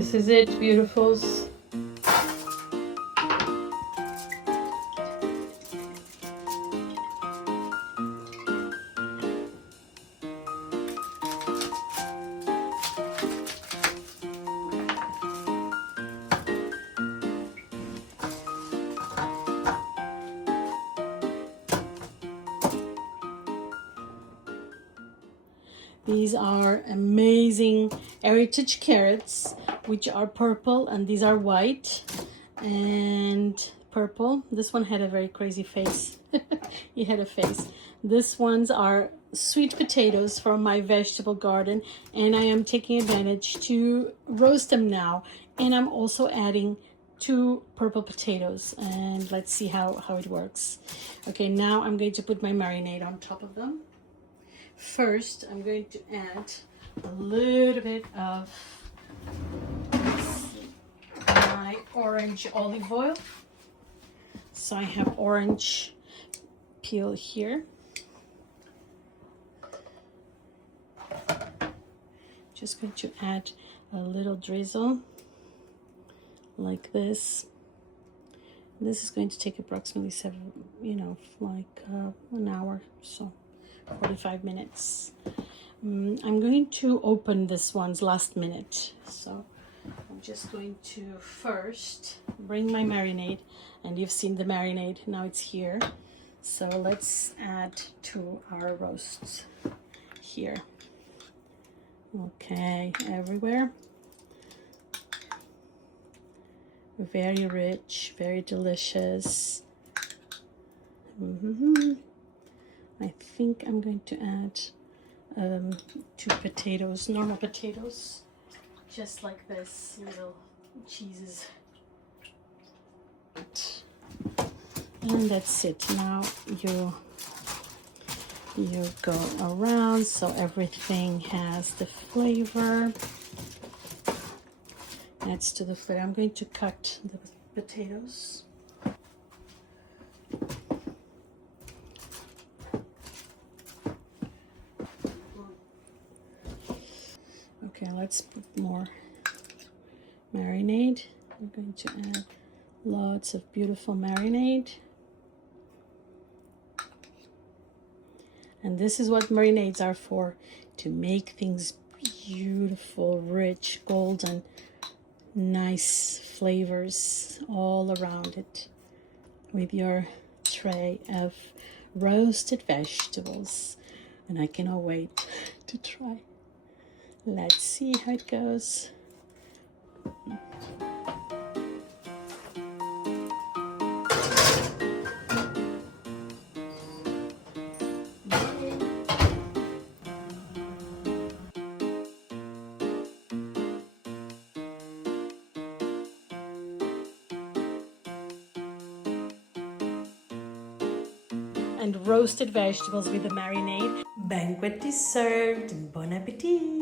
This is it, beautifuls. These are amazing heritage carrots, which are purple, and these are white and purple. This one had a very crazy face. He had a face. These ones are sweet potatoes from my vegetable garden, and I am taking advantage to roast them now. And I'm also adding 2 purple potatoes, and let's see how it works. Okay, now I'm going to put my marinade on top of them. First, I'm going to add a little bit of my orange olive oil. So I have orange peel here. Just going to add a little drizzle like this. This is going to take approximately an hour, so 45 minutes. I'm going to open this one's last minute, so I'm just going to first bring my marinade, and you've seen the marinade, now it's here. So let's add to our roasts here. Okay, everywhere. Very rich, very delicious. I think I'm going to add 2 potatoes, normal potatoes, just like this, little cheeses. And that's it. Now you go around so everything has the flavor. Adds to the flavor. I'm going to cut the potatoes. Okay, let's put more marinade. I'm going to add lots of beautiful marinade. And this is what marinades are for, to make things beautiful, rich, golden, nice flavors all around it with your tray of roasted vegetables. And I cannot wait to try. Let's see how it goes. And roasted vegetables with the marinade. Banquet is served. Bon appetit!